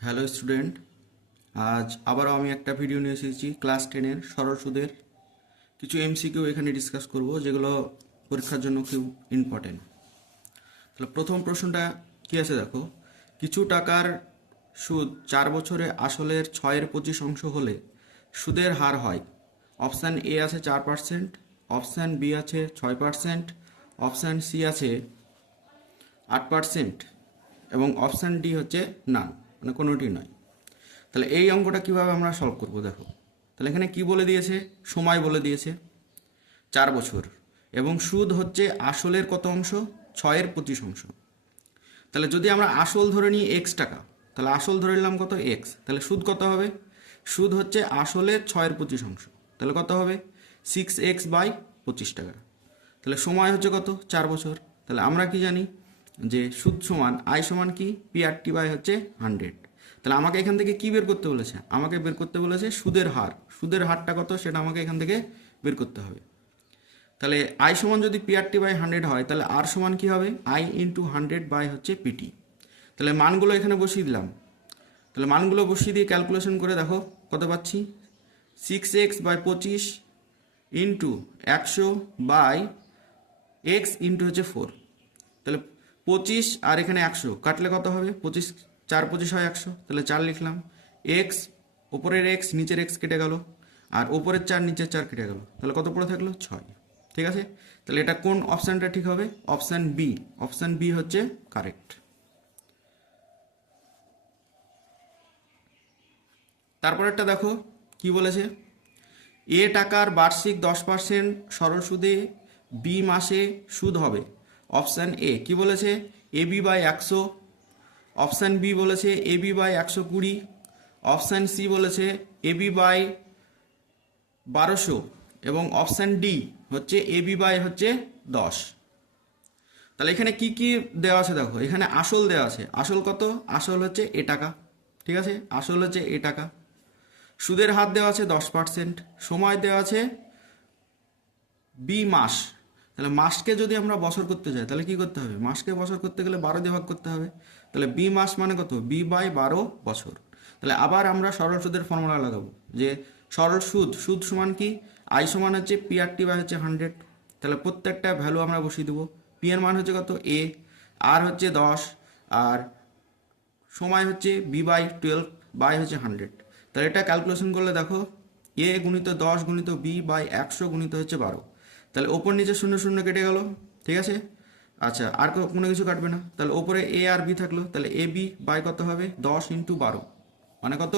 Hello student, আজ আবারও আমি একটা ভিডিও নিয়ে এসেছি ক্লাস 10-এর সরল সুদের কিছু এমসিকিউ এখানে ডিসকাস করব, যেগুলো পরীক্ষার জন্য খুব ইম্পর্টেন্ট। তাহলে প্রথম প্রশ্নটা কি আছে দেখো, কিছু টাকার সুদ 4 বছরে আসলের 6/25 হলে সুদের হার হয়। অপশান এ আছে 4%, অপশান বি আছে 6%, অপশান সি আছে 8% এবং অপশান ডি হচ্ছে নান, মানে কোনোটি নয়। তাহলে এই অঙ্কটা কিভাবে আমরা সলভ করব দেখো। তাহলে এখানে কি বলে দিয়েছে, সময় বলে দিয়েছে 4 বছর এবং সুদ হচ্ছে আসলের কত অংশ, 6/25। তাহলে যদি আমরা আসল ধরে নিই x টাকা, তাহলে আসল ধরে নিলাম কত x, তাহলে সুদ কত হবে, সুদ হচ্ছে আসলের 6/25। তাহলে কত হবে 6x/25 টাকা। তাহলে সময় হচ্ছে কত 4 বছর। তাহলে আমরা কি জানি যে সুদ সমান আই সমান কি PRT/100। তাহলে আমাকে এখান থেকে কি বের করতে বলেছে, আমাকে বের করতে বলেছে সুদের হার। সুদের হারটা কত সেটা আমাকে এখান থেকে বের করতে হবে। তাহলে আই সমান যদি PRT/100 হয়, তাহলে আর সমান কি হবে I × 100/PT। তাহলে মানগুলো এখানে বসিয়ে দিলাম। তাহলে মানগুলো বসিয়ে দিয়ে ক্যালকুলেশন করে দেখো কত পাচ্ছি, 6x/25 ইন্টু 100/x ইন্টু হচ্ছে 4। তাহলে 25 আর এখানে 100 কাটলে কত হবে, 25 4 25 হয় 100। তাহলে 4 লিখলাম, x ওপরের x নিচের x কেটে গেল, আর ওপরের 4 নিচের 4 কেটে গেল। তাহলে কত পড়ে থাকলো 6। ঠিক আছে, তাহলে এটা কোন অপশানটা ঠিক হবে, অপশান বি। অপশান বি হচ্ছে কারেক্ট। তারপরেরটা দেখো কি বলেছে, এ টাকার বার্ষিক 10% সরল সুদে বি মাসে সুদ হবে। অপশান এ কি বলেছে AB/100, অপশান বি বলেছে AB/120, অপশান সি বলেছে AB/1200 এবং অপশান ডি হচ্ছে AB/10। তাহলে এখানে কি কি দেওয়া আছে দেখো, এখানে আসল দেওয়া আছে। আসল কত, আসল হচ্ছে এ টাকা। ঠিক আছে, আসল হচ্ছে এ টাকা। সুদের হার দেওয়া আছে 10%, সময় দেওয়া আছে বি মাস। তাহলে মাসকে যদি আমরা বছর করতে চাই তাহলে কি করতে হবে, মাসকে বছর করতে গেলে 12 দিয়ে ভাগ করতে হবে। তাহলে বি মাস মানে কত, B/12 বছর। তাহলে আবার আমরা সরল সুদের ফর্মুলা লাগাবো, যে সরল সুদ, সুদ সমান কি আই সমান হচ্ছে PRT/100। তাহলে প্রত্যেকটা ভ্যালু আমরা বসিয়ে দেবো। পি এর মান হচ্ছে কত এ, আর হচ্ছে 10, আর সময় হচ্ছে B/12 বাই হচ্ছে 100। তাহলে এটা ক্যালকুলেশন করলে দেখো এ গুণিত 10 গুণিত B/100 গুণিত হচ্ছে 12। তাহলে ওপর নিচে 0 0 কেটে গেল। ঠিক আছে, আচ্ছা আর কোনো কিছু কাটবে না। তাহলে ওপরে এ আর বি থাকলো, তাহলে AB/ কত হবে 10 × 12 মানে কত,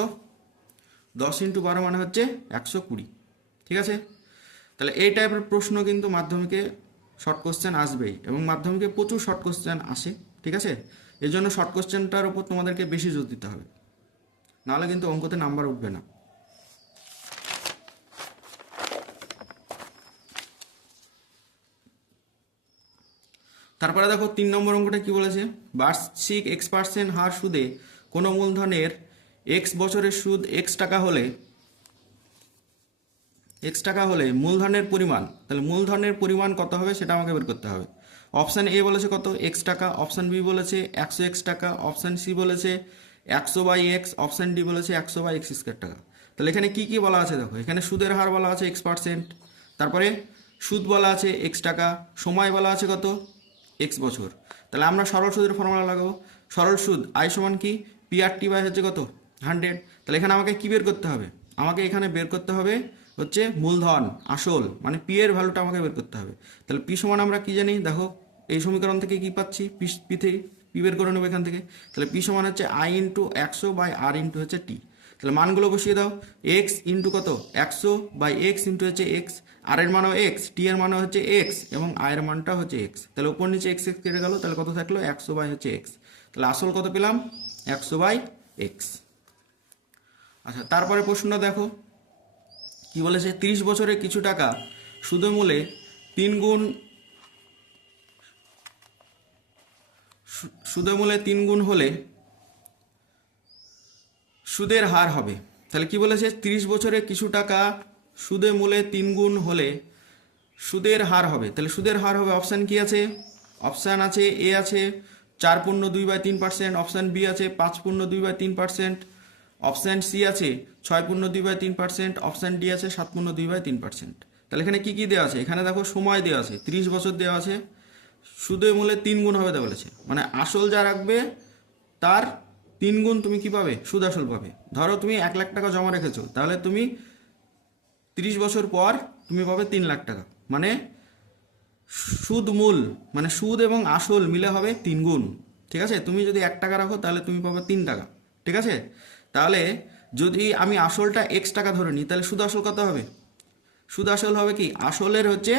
10 × 12 মানে হচ্ছে 120। ঠিক আছে, তাহলে এই টাইপের প্রশ্ন কিন্তু মাধ্যমিকে শর্ট কোশ্চেন আসবেই, এবং মাধ্যমিকে প্রচুর শর্ট কোশ্চেন আসে। ঠিক আছে, এই জন্য শর্ট কোশ্চেনটার উপর তোমাদেরকে বেশি জোর দিতে হবে, নাহলে কিন্তু অঙ্কতে নাম্বার উঠবে না। তারপরে দেখো 3 নম্বর অঙ্কটা কি বলেছে, বার্ষিক x% হার সুদে কোনো মূলধনের x বছরের সুদ x টাকা হলে মূলধনের পরিমাণ, তাহলে মূলধনের পরিমাণ কত হবে সেটা আমাকে বের করতে হবে। অপশান এ বলেছে কত x টাকা, অপশান বি বলেছে 100x টাকা, অপশান সি বলেছে 100/x, অপশান ডি বলেছে 100/x² টাকা। তাহলে এখানে কি কি বলা আছে দেখো, এখানে সুদের হার বলা আছে x%, তারপরে সুদ বলা আছে x টাকা, সময় বলা আছে কত x বছর। তাহলে আমরা সরল সুদের ফর্মুলা লাগাবো। সরল সুদ আই সমান কি PRT/ হচ্ছে কত 100। তাহলে এখানে আমাকে কি বের করতে হবে, আমাকে এখানে বের করতে হবে হচ্ছে মূলধন, আসল মানে পি এর ভ্যালুটা আমাকে বের করতে হবে। তাহলে পি সমান আমরা কি জানি দেখো, এই সমীকরণ থেকে কি পাচ্ছি, পি থেকে পি বের করে নেবো এখান থেকে। তাহলে পি সমান হচ্ছে I × 100/r × হচ্ছে টি। তাহলে মানগুলো বসিয়ে দাও, x ইন্টু কত 100/x ইন্টু হচ্ছে x, আর এর মানও x, টি এর মানও হচ্ছে x এবং আই এর মানটা হচ্ছে x। তাহলে উপর নিচে x কেটে গেল, তাহলে কত থাকলো 100/x। তাহলে আসল কত পেলাম 100/x। আচ্ছা তারপরে প্রশ্নটা দেখো কি বলেছে, 30 বছরে কিছু টাকা সুদে মূলে 3 গুণ হলে সুদের হার হবে। তাহলে কি বলেছে, 30 বছরে কিছু টাকা সুদে মূলে 3 গুণ হলে সুদের হার হবে। তাহলে সুদের হার হবে, অপশান কি আছে, অপশান আছে এ আছে 4.2/3%, অপশান বি আছে 5.2/3%, অপশান সি আছে 6.2/3%, অপশান ডি আছে 7.2/3%। তাহলে এখানে কি কি দেওয়া আছে? এখানে দেখো সময় দেওয়া আছে 30 বছর দেওয়া আছে, সুদে মূলে 3 গুণ হবে তা বলেছে, মানে আসল যা রাখবে তার 3 গুণ তুমি কি পাবে? সুদ আসল পাবে। ধরো তুমি 1 লাখ টাকা জমা রেখেছো, তাহলে তুমি 30 বছর পর তুমি পাবে 3 লাখ টাকা, মানে সুদ মূল মানে সুদ এবং আসল মিলে হবে 3 গুণ। ঠিক আছে, তুমি যদি 1 টাকা রাখো তাহলে তুমি পাবে 3 টাকা। ঠিক আছে, তাহলে যদি আমি আসলটা এক্স টাকা ধরে নিই, তাহলে সুদ আসল কত হবে? সুদ আসল হবে কি? আসলের হচ্ছে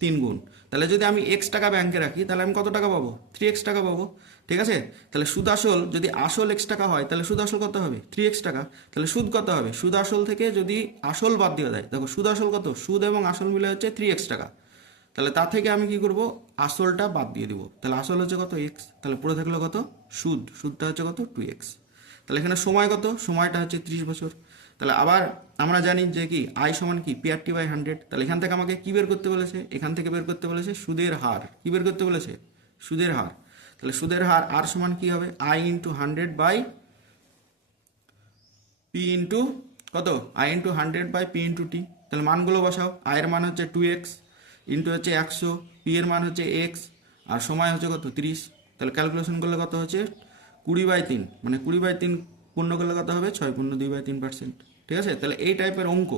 3 গুণ। তাহলে যদি আমি এক্স টাকা ব্যাংকে রাখি, তাহলে আমি কত টাকা পাবো? 3x টাকা পাবো। ঠিক আছে, তাহলে সুদ আসল যদি আসল x টাকা হয়, তাহলে সুদ আসল কত হবে? 3x টাকা। তাহলে সুদ কত হবে? সুদ আসল থেকে যদি আসল বাদ দিয়ে দেয়, দেখো সুদ আসল কত? সুদ এবং আসল মিলে হচ্ছে 3x টাকা। তাহলে তার থেকে আমি কি করব? আসলটা বাদ দিয়ে দিব। তাহলে আসল হচ্ছে কত? এক্স। তাহলে পড়ে থাকলো কত? সুদ। সুদটা হচ্ছে কত? 2x। তাহলে এখানে সময় কত? সময়টা হচ্ছে 30 বছর। তাহলে আবার আমরা জানি যে কি আই সমান কি PRT/100। তাহলে এখান থেকে আমাকে কি বের করতে বলেছে? এখান থেকে বের করতে বলেছে সুদের হার। কি বের করতে বলেছে? সুদের হার। তাহলে সুদের হার আর সমান কি হবে? আই ইন্টু 100/P ইন্টু কত? I into 100/P into T. তাহলে মানগুলো বসাও। আয়ের মান হচ্ছে 2x ইন্টু হচ্ছে 100, পি এর মান হচ্ছে এক্স, আর সময় হচ্ছে কত? 30। তাহলে ক্যালকুলেশন করলে কত হচ্ছে? 20/3, মানে 20/3 পূর্ণ করলে কত হবে? 6.2/3%। ঠিক আছে, তাহলে এই টাইপের অঙ্ক,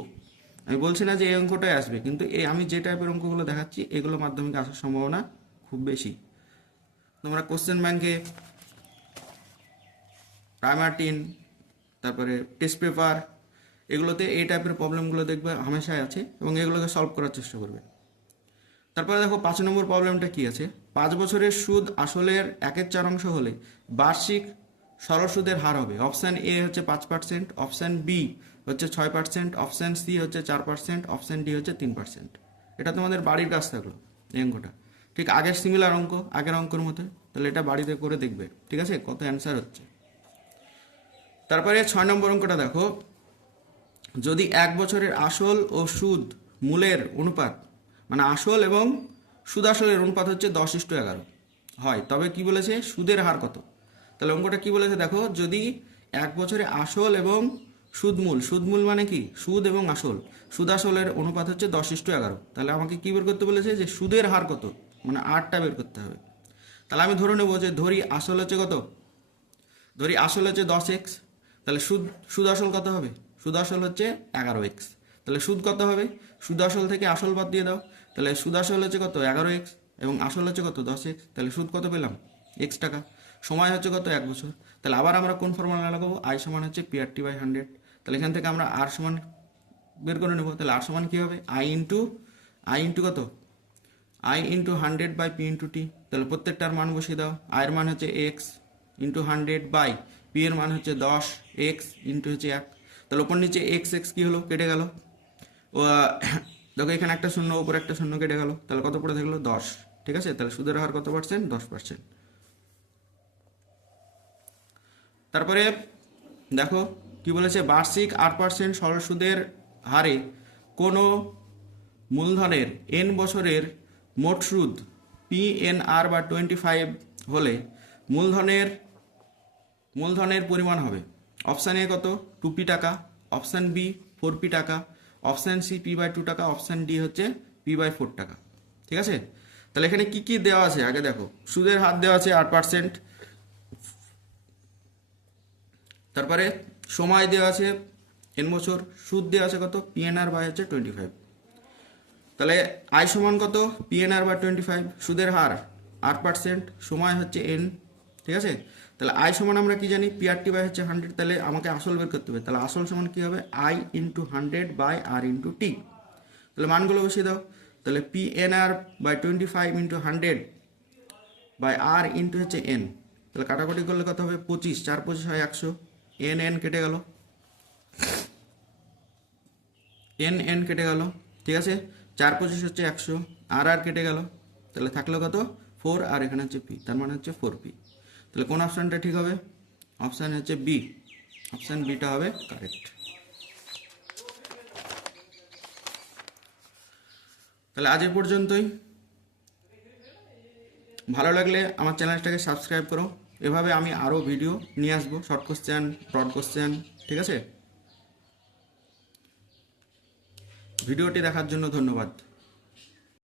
আমি বলছি না যে এই অঙ্কটাই আসবে, কিন্তু এই আমি যে টাইপের অঙ্কগুলো দেখাচ্ছি এগুলো মাধ্যমিকে আসার সম্ভাবনা খুব বেশি। তোমরা কোশ্চেন ব্যাংকে, প্রাইমার 10, তারপরে টেস্ট পেপার, এগুলোতে এই টাইপের প্রবলেমগুলো দেখবে হামেশাই আছে, এবং এগুলোকে সলভ করার চেষ্টা করবে। তারপরে দেখো 5 নম্বর প্রবলেমটা কি আছে? 5 বছরের সুদ আসলের 1/4 হলে বার্ষিক সরল সুদের হার হবে। অপশান এ হচ্ছে 5%, অপশান বি হচ্ছে 6%, অপশান সি হচ্ছে 4%, অপশান ডি হচ্ছে 3%। এটা তোমাদের বাড়ির কাজ থাকলো এই অঙ্কটা, ঠিক আগের সিমিলার অঙ্ক, আগের অঙ্কের মতো। তাহলে এটা বাড়িতে করে দেখবে, ঠিক আছে, কত অ্যান্সার হচ্ছে। তারপরে 6 নম্বর অঙ্কটা দেখো, যদি 1 বছরের আসল ও সুদ মূলের অনুপাত, মানে আসল এবং সুদ আসলের অনুপাত হচ্ছে 10:11 হয়, তবে কি বলেছে? সুদের হার কত? তাহলে অঙ্কটা কি বলেছে দেখো, যদি 1 বছরে আসল এবং সুদমূল, সুদমূল মানে কি? সুদ এবং আসল, সুদ আসলের অনুপাত হচ্ছে 10:11, তাহলে আমাকে কি বের করতে বলেছে? যে সুদের হার কত, মানে আরটা বের করতে হবে। তাহলে আমি ধরে নেবো যে ধরি আসল হচ্ছে কত? ধরি আসল হচ্ছে 10x, তাহলে সুদ সুদ আসল কত হবে? সুদ আসল হচ্ছে 11x। তাহলে সুদ কত হবে? সুদ আসল থেকে আসল বাদ দিয়ে দাও, তাহলে সুদ আসল হচ্ছে কত? 11x, এবং আসল হচ্ছে কত? 10x। তাহলে সুদ কত পেলাম? x টাকা। সময় হচ্ছে কত? 1 বছর। তাহলে আবার আমরা কোন ফর্মুলা লাগাবো? আই সমান হচ্ছে PRT/100। তাহলে এখান থেকে আমরা আর সমান বের করে নেবো। তাহলে আর সমান কি হবে? আই ইন্টু কত? I into 100/P into T. তাহলে প্রত্যেকটার মান বসিয়ে দাও। আয়ের মান হচ্ছে এক্স ইন্টু 100/P এর মান হচ্ছে 10x ইন্টু হচ্ছে 1। তাহলে ওপর নিচে এক্স এক্স কী হলো? কেটে গেল। ও দেখো এখানে একটা শূন্য, ওপর একটা শূন্য কেটে গেল, তাহলে কত পড়ে থাকলো? 10। ঠিক আছে, তাহলে সুদের হার কত পার্সেন্ট? 10%। তারপরে দেখো কি বলেছে, বার্ষিক 8% সরল সুদের হারে কোনো মূলধনের n বছরের মোট সুদ PNR/25 হলে মূলধনের পরিমাণ হবে। অপশান এ কত? 2p টাকা, অপশান বি 4p টাকা, অপশান সি p/2 টাকা, অপশান ডি হচ্ছে p/4 টাকা। ঠিক আছে, তাহলে এখানে কি কি দেওয়া আছে আগে দেখো। সুদের হার দেওয়া আছে 8%, তারপরে সময় দেওয়া আছে n বছর, সুদ দেওয়া আছে কত? PNR/হচ্ছে 25। তাহলে আই সমান কত? PNR/25, সুদের হার 8%, সময় হচ্ছে n। ঠিক আছে, তাহলে আই সমান আমরা কি জানি? PRT/হচ্ছে 100। তাহলে আমাকে আসল বের করতে হবে, তাহলে আসল সমান কি হবে? I into 100/R into T. তাহলে মানগুলো বসিয়ে দাও। তাহলে PNR/25 ইন্টু 100/R ইন্টু হচ্ছে n। তাহলে কাটাকুটি করলে কত হবে? 25, 4 25 হয় 100, n কেটে গেল, n কেটে গেল। ঠিক আছে, 4 25 হচ্ছে 100, আর কেটে গেল, তাহলে থাকলো কত? 4, আর এখানে হচ্ছে p, তার মানে হচ্ছে 4p। তাহলে কোন অপশানটা ঠিক হবে? অপশান হচ্ছে বি, অপশান বিটা হবে কারেক্ট। তাহলে আজ এ পর্যন্তই। ভালো লাগলে আমার চ্যানেলটাকে সাবস্ক্রাইব করো। এভাবে আমি আরও ভিডিও নিয়ে আসবো, শর্ট কোশ্চেন, ব্রড কোশ্চেন, ঠিক আছে? ভিডিওটি দেখার জন্য ধন্যবাদ।